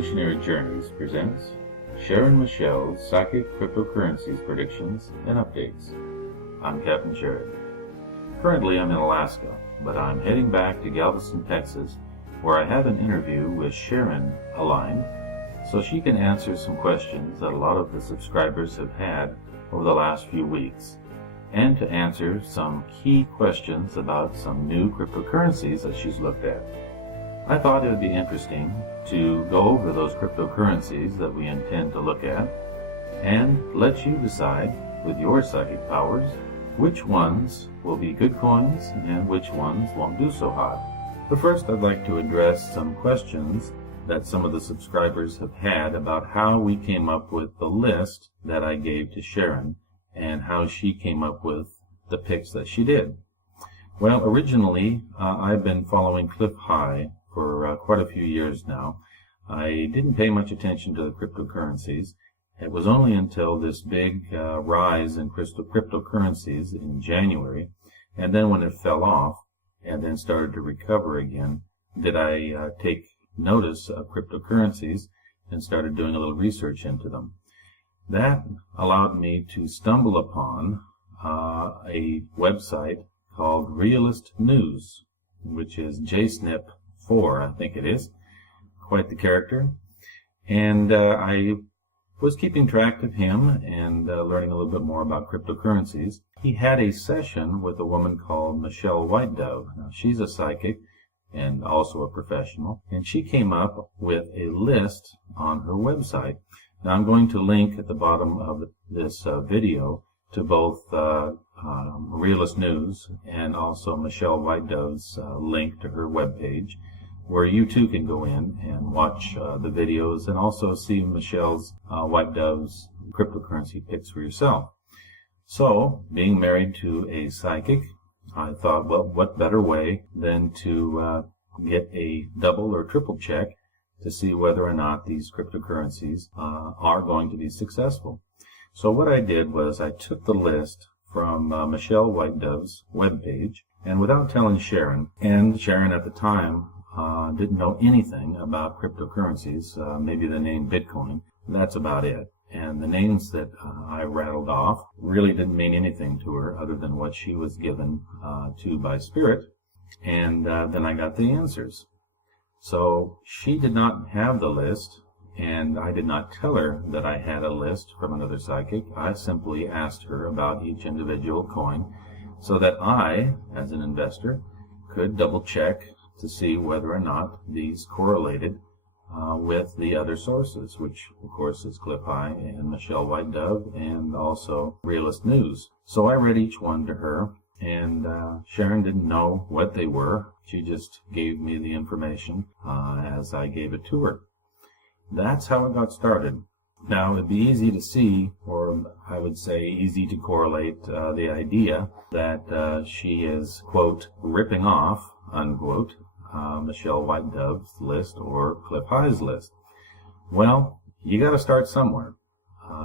Evolutionary Journeys presents Sharon Michelle's Psychic Cryptocurrencies Predictions and Updates. I'm Captain Sharon. Currently I'm in Alaska, but I'm heading back to Galveston, Texas, where I have an interview with Sharon aligned, so she can answer some questions that a lot of the subscribers have had over the last few weeks, and to answer some key questions about some new cryptocurrencies that she's looked at. I thought it would be interesting to go over those cryptocurrencies that we intend to look at and let you decide with your psychic powers which ones will be good coins and which ones won't do so hot. But first I'd like to address some questions that some of the subscribers have had about how we came up with the list that I gave to Sharon and how she came up with the picks that she did. Well, originally I've been following Cliff High for quite a few years now. I didn't pay much attention to the cryptocurrencies. It was only until this big rise in cryptocurrencies in January, and then when it fell off and then started to recover again, did I take notice of cryptocurrencies and started doing a little research into them. That allowed me to stumble upon a website called Realist News, which is JSNIP 4, I think it is. Quite the character. And I was keeping track of him and learning a little bit more about cryptocurrencies. He had a session with a woman called Michelle White Dove. Now, she's a psychic and also a professional, and she came up with a list on her website. Now I'm going to link at the bottom of this video to both Realist News and also Michelle White Dove's link to her webpage, where you too can go in and watch the videos and also see Michelle's White Dove's cryptocurrency picks for yourself. So, being married to a psychic, I thought, well, what better way than to get a double or triple check to see whether or not these cryptocurrencies are going to be successful. So what I did was I took the list from Michelle White Dove's webpage, and without telling Sharon, and Sharon at the time didn't know anything about cryptocurrencies, maybe the name Bitcoin, that's about it. And the names that I rattled off really didn't mean anything to her other than what she was given to by Spirit, and then I got the answers. So she did not have the list, and I did not tell her that I had a list from another psychic. I simply asked her about each individual coin so that I, as an investor, could double check to see whether or not these correlated with the other sources, which of course is Cliff High and Michelle White Dove and also Realist News. So I read each one to her, and Sharon didn't know what they were. She just gave me the information as I gave it to her. That's how it got started. Now, it'd be easy to see, or I would say easy to correlate the idea that she is, quote, ripping off, unquote, Michelle White Dove's list or Cliff High's list. Well, you got to start somewhere.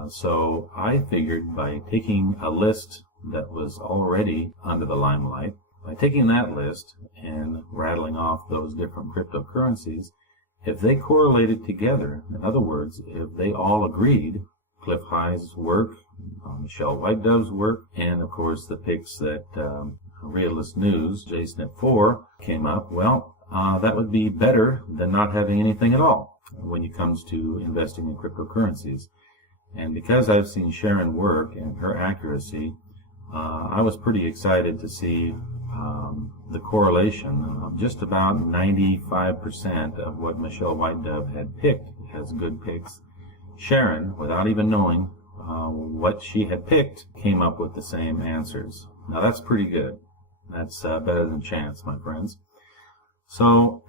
So I figured by taking a list that was already under the limelight, by taking that list and rattling off those different cryptocurrencies, if they correlated together, in other words, if they all agreed, Cliff High's work, Michelle White Dove's work, and of course the picks that Realist News, JSNIP 4, came up, well, that would be better than not having anything at all when it comes to investing in cryptocurrencies. And because I've seen Sharon work and her accuracy, I was pretty excited to see the correlation of just about 95% of what Michelle White Dove had picked as good picks. Sharon, without even knowing what she had picked, came up with the same answers. Now that's pretty good. That's better than chance, my friends. So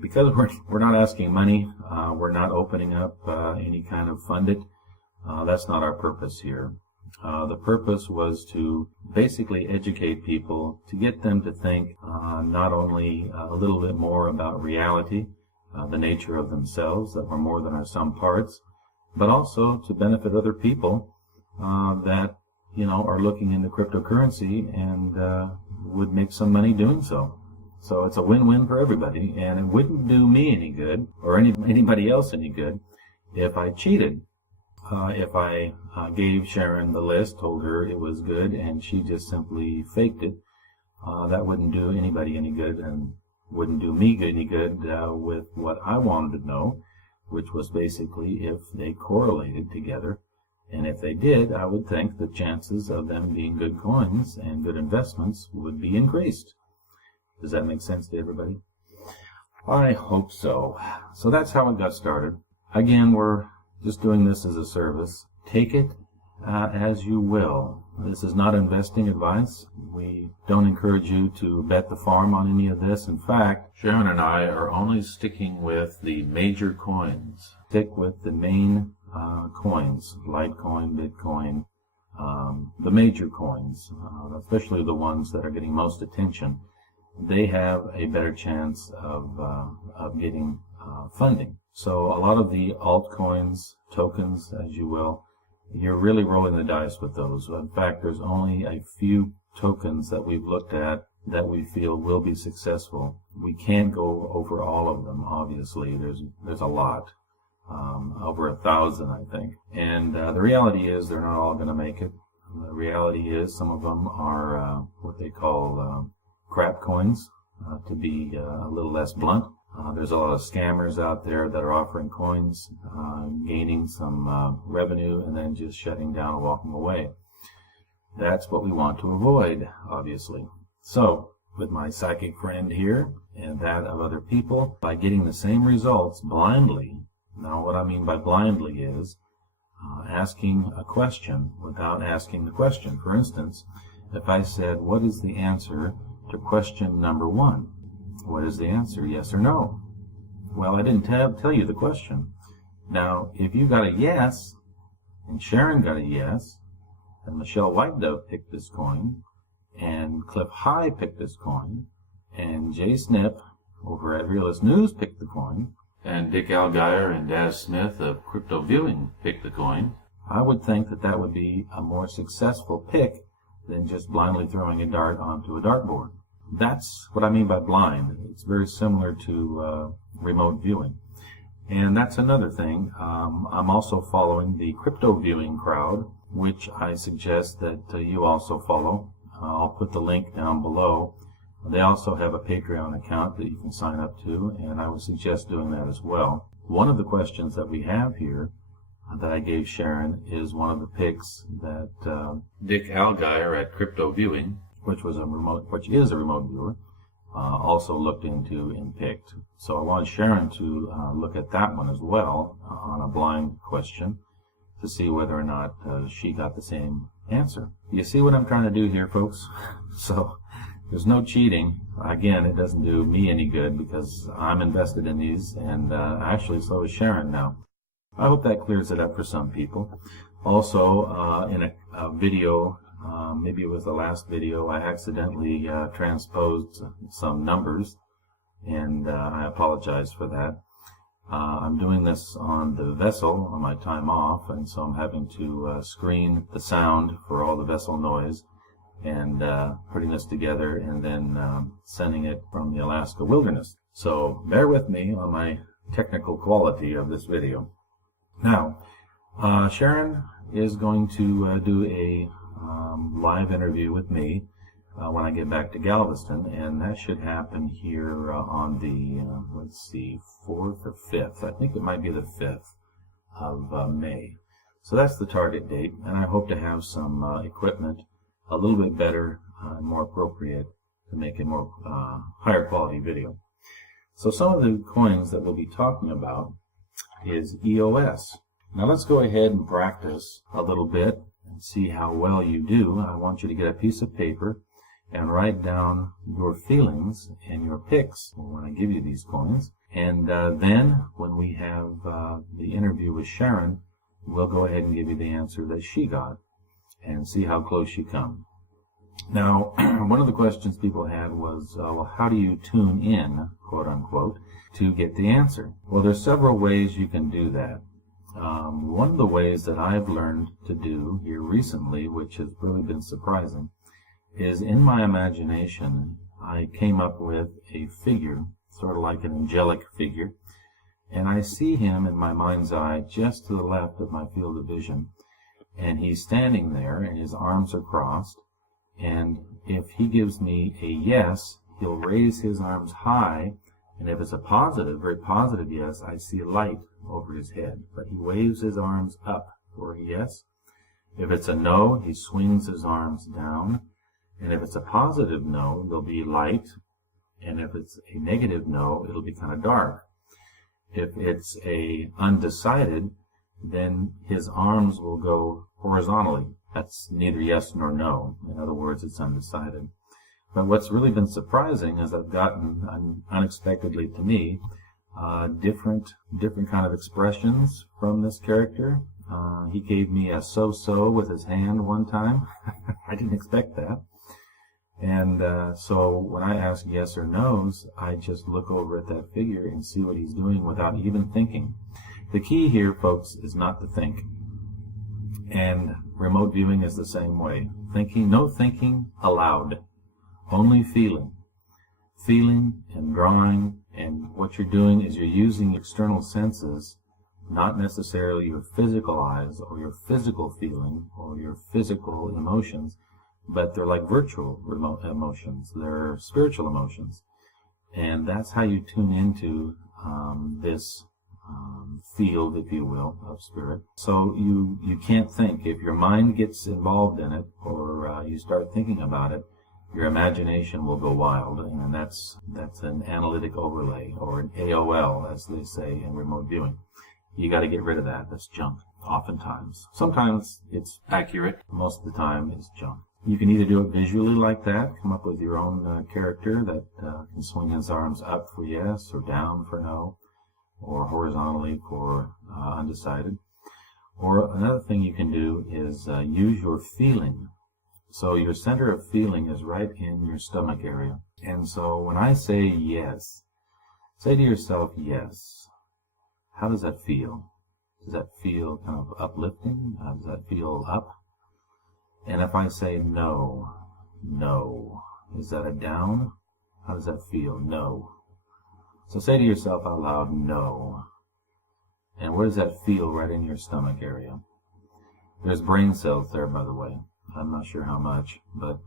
because we're not asking money, we're not opening up any kind of fund it. That's not our purpose here. The purpose was to basically educate people, to get them to think not only a little bit more about reality, the nature of themselves, that we're more than our sum parts, but also to benefit other people that are looking into cryptocurrency and would make some money doing so. So it's a win-win for everybody, and it wouldn't do me any good or anybody else any good if I cheated. If I gave Sharon the list, told her it was good, and she just simply faked it, that wouldn't do anybody any good and wouldn't do me any good with what I wanted to know, which was basically if they correlated together. And if they did, I would think the chances of them being good coins and good investments would be increased. Does that make sense to everybody? I hope so. So that's how it got started. Again, we're just doing this as a service. Take it as you will. This is not investing advice. We don't encourage you to bet the farm on any of this. In fact, Sharon and I are only sticking with the major coins. Stick with the main coins, Litecoin, Bitcoin, the major coins, especially the ones that are getting most attention. They have a better chance of getting funding. So a lot of the altcoins, tokens, as you will, you're really rolling the dice with those. In fact, there's only a few tokens that we've looked at that we feel will be successful. We can't go over all of them, obviously. There's a lot, over 1,000, I think. And the reality is they're not all going to make it. The reality is some of them are what they call crap coins, to be a little less blunt. There's a lot of scammers out there that are offering coins, gaining some revenue, and then just shutting down and walking away. That's what we want to avoid, obviously. So, with my psychic friend here and that of other people, by getting the same results blindly. Now, what I mean by blindly is asking a question without asking the question. For instance, if I said, what is the answer to question number 1? What is the answer, yes or no? Well, I didn't tell you the question. Now, if you got a yes, and Sharon got a yes, and Michelle Whitedove picked this coin, and Cliff High picked this coin, and Jay Snip over at Realist News picked the coin, and Dick Algeier and Daz Smith of Crypto Viewing picked the coin, I would think that that would be a more successful pick than just blindly throwing a dart onto a dartboard. That's what I mean by blind. It's very similar to remote viewing. And that's another thing. I'm also following the crypto viewing crowd, which I suggest that you also follow. I'll put the link down below. They also have a Patreon account that you can sign up to, and I would suggest doing that as well. One of the questions that we have here that I gave Sharon is one of the picks that Dick Algeier at Crypto Viewing, which is a remote viewer, also looked into and picked. So I wanted Sharon to look at that one as well on a blind question to see whether or not she got the same answer. You see what I'm trying to do here, folks? So there's no cheating. Again, it doesn't do me any good because I'm invested in these, and actually so is Sharon now. I hope that clears it up for some people. Also, in a video, maybe it was the last video, I accidentally transposed some numbers, and I apologize for that. I'm doing this on the vessel on my time off, and so I'm having to screen the sound for all the vessel noise, and putting this together and then sending it from the Alaska wilderness. So bear with me on my technical quality of this video. Now, Sharon is going to do a live interview with me when I get back to Galveston, and that should happen here on the, let's see, 4th or 5th. I think it might be the 5th of May. So that's the target date, and I hope to have some equipment a little bit better and more appropriate to make a more higher quality video. So some of the coins that we'll be talking about is EOS. Now let's go ahead and practice a little bit and see how well you do. I want you to get a piece of paper and write down your feelings and your picks when I give you these coins. And then when we have the interview with Sharon, we'll go ahead and give you the answer that she got and see how close you come. Now, one of the questions people had was, well, how do you tune in, quote unquote, to get the answer? Well, there's several ways you can do that. One of the ways that I've learned to do here recently, which has really been surprising, is in my imagination, I came up with a figure, sort of like an angelic figure, and I see him in my mind's eye just to the left of my field of vision, and he's standing there and his arms are crossed, and if he gives me a yes, he'll raise his arms high, and if it's a positive, very positive yes, I see light over his head, but he waves his arms up for a yes. If it's a no, he swings his arms down, and if it's a positive no, there'll be light, and if it's a negative no, it'll be kind of dark. If it's a undecided, then his arms will go horizontally. That's neither yes nor no. In other words, it's undecided. But what's really been surprising is I've gotten, unexpectedly to me, different kind of expressions from this character. He gave me a so-so with his hand one time. I didn't expect that. And so when I ask yes or no's, I just look over at that figure and see what he's doing without even thinking. The key here, folks, is not to think. And remote viewing is the same way. Thinking, no thinking allowed. Only feeling. Feeling and drawing, and what you're doing is you're using external senses, not necessarily your physical eyes or your physical feeling or your physical emotions, but they're like virtual remote emotions. They're spiritual emotions. And that's how you tune into this field, if you will, of spirit. So you can't think. If your mind gets involved in it, or you start thinking about it, your imagination will go wild, and that's an analytic overlay, or an AOL, as they say in remote viewing. You got to get rid of that. That's junk, oftentimes. Sometimes it's accurate. Most of the time it's junk. You can either do it visually like that, come up with your own character that can swing his arms up for yes, or down for no, or horizontally for undecided. Or another thing you can do is use your feeling. So your center of feeling is right in your stomach area. And so when I say yes, say to yourself yes. How does that feel? Does that feel kind of uplifting? Does that feel up? And if I say no, no, is that a down? How does that feel? No. So say to yourself out loud, no. And where does that feel right in your stomach area? There's brain cells there, by the way. I'm not sure how much, but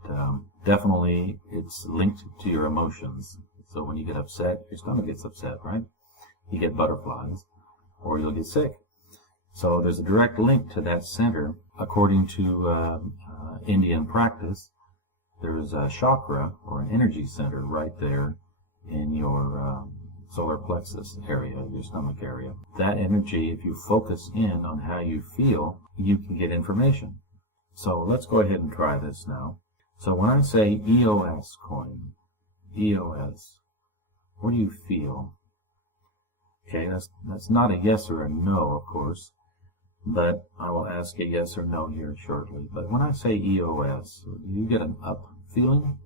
definitely it's linked to your emotions. So when you get upset, your stomach gets upset, right? You get butterflies, or you'll get sick. So there's a direct link to that center. According to Indian practice, there's a chakra, or an energy center, right there in your solar plexus area, your stomach area. That energy, if you focus in on how you feel, you can get information. So let's go ahead and try this now. So when I say EOS coin, EOS, what do you feel? Okay, that's not a yes or a no, of course, but I will ask a yes or no here shortly. But when I say EOS, do you get an up feeling,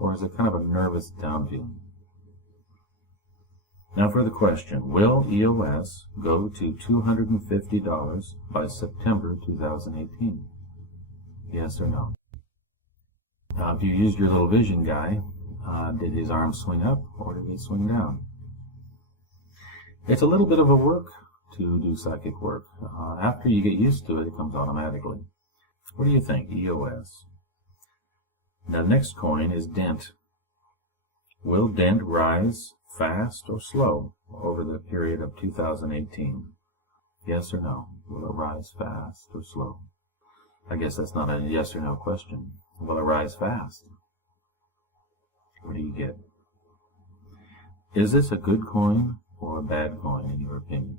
or is it kind of a nervous down feeling? Now for the question, will EOS go to $250 by September 2018? Yes or no? Now, if you used your little vision guy, did his arms swing up or did they swing down? It's a little bit of a work to do psychic work. After you get used to it, it comes automatically. What do you think, EOS? Now, the next coin is Dent. Will Dent rise fast or slow over the period of 2018? Yes or no? Will it rise fast or slow? I guess that's not a yes or no question. Will it rise fast? What do you get? Is this a good coin or a bad coin in your opinion?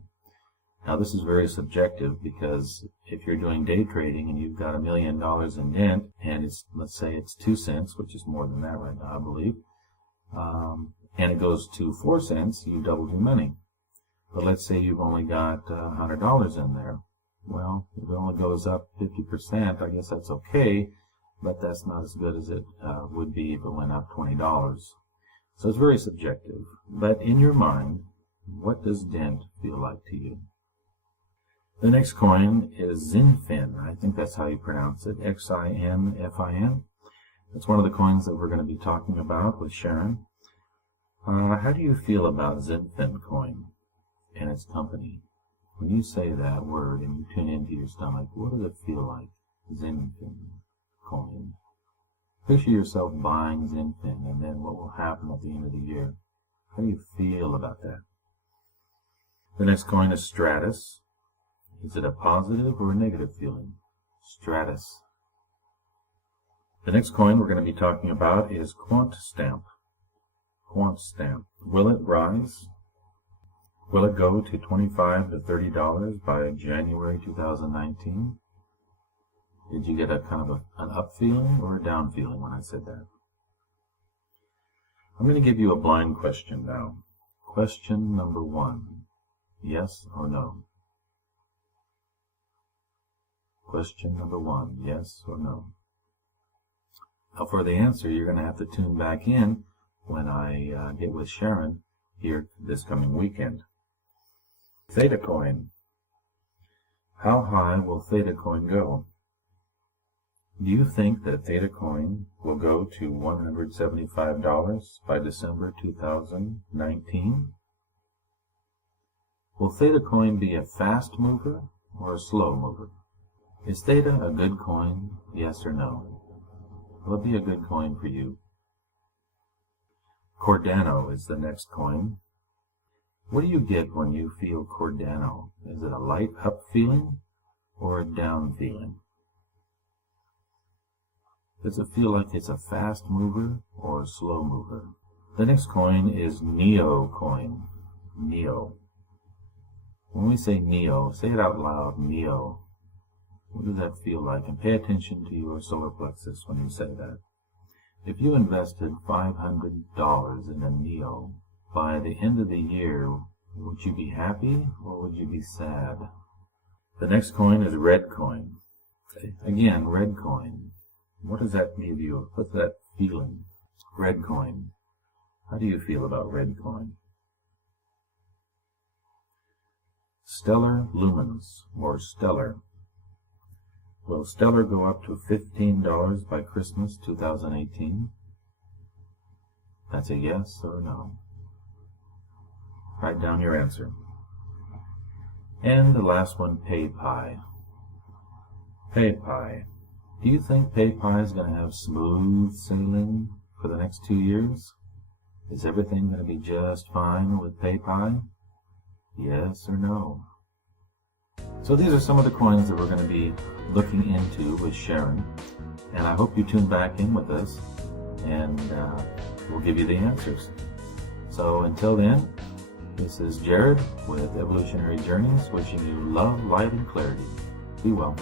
Now this is very subjective, because if you're doing day trading and you've got $1 million in Dent, and it's, let's say it's 2 cents, which is more than that right now, I believe, and it goes to 4 cents, you doubled your money. But let's say you've only got $100 in there. Well, if it only goes up 50%, I guess that's okay, but that's not as good as it would be if it went up $20. So it's very subjective. But in your mind, what does Dent feel like to you? The next coin is Zinfin. I think that's how you pronounce it, Xinfin. It's one of the coins that we're going to be talking about with Sharon. How do you feel about Zinfin coin and its company? When you say that word and you tune into your stomach, what does it feel like? Zinfin coin. Picture yourself buying Zinfin, and then what will happen at the end of the year? How do you feel about that? The next coin is Stratus. Is it a positive or a negative feeling? Stratus. The next coin we're going to be talking about is Quant Stamp. Quant Stamp. Will it rise? Will it go to $25 to $30 by January 2019? Did you get a kind of an up feeling or a down feeling when I said that? I'm going to give you a blind question now. Question number 1. Yes or no? Question number 1. Yes or no? Now for the answer, you're going to have to tune back in when I get with Sharon here this coming weekend. Theta coin. How high will Theta coin go? Do you think that Theta coin will go to $175 by December 2019? Will Theta coin be a fast mover or a slow mover? Is Theta a good coin, yes or no? Will it be a good coin for you? Cardano is the next coin. What do you get when you feel Cardano? Is it a light up feeling or a down feeling? Does it feel like it's a fast mover or a slow mover? The next coin is Neo coin. Neo. When we say Neo, say it out loud, Neo. What does that feel like? And pay attention to your solar plexus when you say that. If you invested $500 in a Neo, by the end of the year, would you be happy or would you be sad? The next coin is red coin. Again, red coin. What does that give you? What's that feeling? Red coin. How do you feel about red coin? Stellar lumens, or stellar. Will stellar go up to $15 by Christmas 2018? That's a yes or a no. Write down your answer. And the last one, PayPie. PayPie. Do you think PayPie is going to have smooth sailing for the next 2 years? Is everything going to be just fine with PayPie? Yes or no? So these are some of the coins that we're going to be looking into with Sharon. And I hope you tune back in with us, and we'll give you the answers. So until then, this is Jared with Evolutionary Journeys, wishing you love, light, and clarity. Be well.